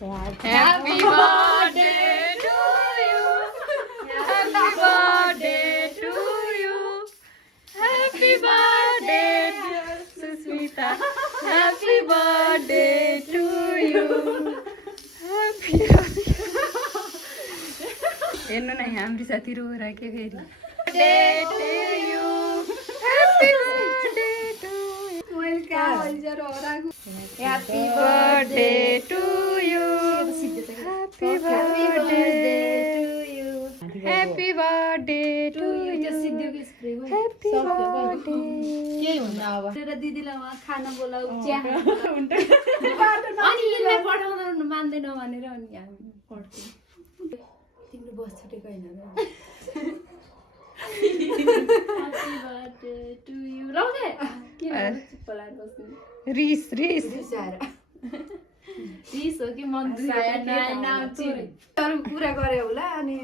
Happy birthday to you. Happy birthday to you. Happy birthday dear Susmita. Happy birthday to you. Happy हेर्नु न हाम्रो साथी रोएर के फेरि birthday to you. Happy birthday to you. Happy birthday to you. Happy birthday to you. Happy birthday to you. Happy birthday. के हुन्न अब तेरा दिदीलाई वहाँ खाना बोलाऊ चिया अनि यसले पठाउन मान्दैन भनेर अनि हामी पढ्थ्यौँ तिम्रो बस छुटेको हैन Happy birthday to you. लाउदे किन चुप्प लाएर बस्नु रिस रिस हो कि मन दुखेर तर पुरा गरे होला अनि